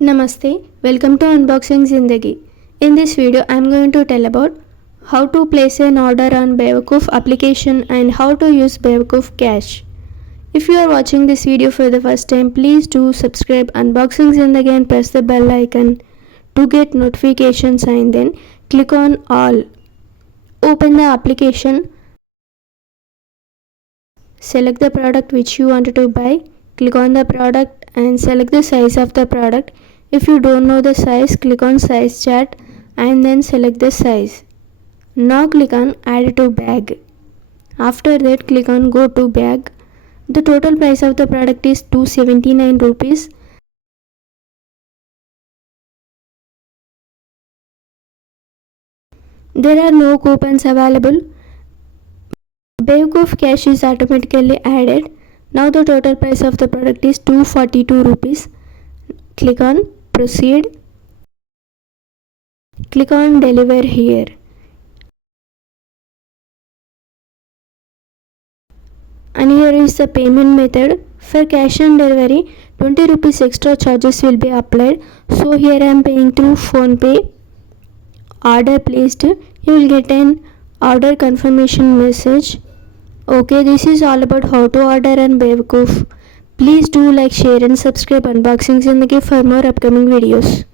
Namaste, welcome to Unboxing Zindagi. In this video, I am going to tell about how to place an order on Bewakoof application and how to use Bewakoof Cash. If you are watching this video for the first time, please do subscribe Unboxing Zindagi and press the bell icon to get notifications and then click on all. Open the application, select the product which you wanted to buy, click on the product and select the size of the product. If you don't know the size, click on size chart and then select the size. Now click on add to bag. After that, click on go to bag. The total price of the product is 279 rupees. There are no coupons available. Bewakoof Cash is automatically added. Now the total price of the product is 242 rupees. Click on proceed. Click on deliver here. And here is the payment method. For cash on delivery, 20 rupees extra charges will be applied. So here I am paying through PhonePe. Order placed. You will get an order confirmation message. Okay, this is all about how to order on Bewakoof. Please do like, share and subscribe Unboxing Zindagi for more upcoming videos.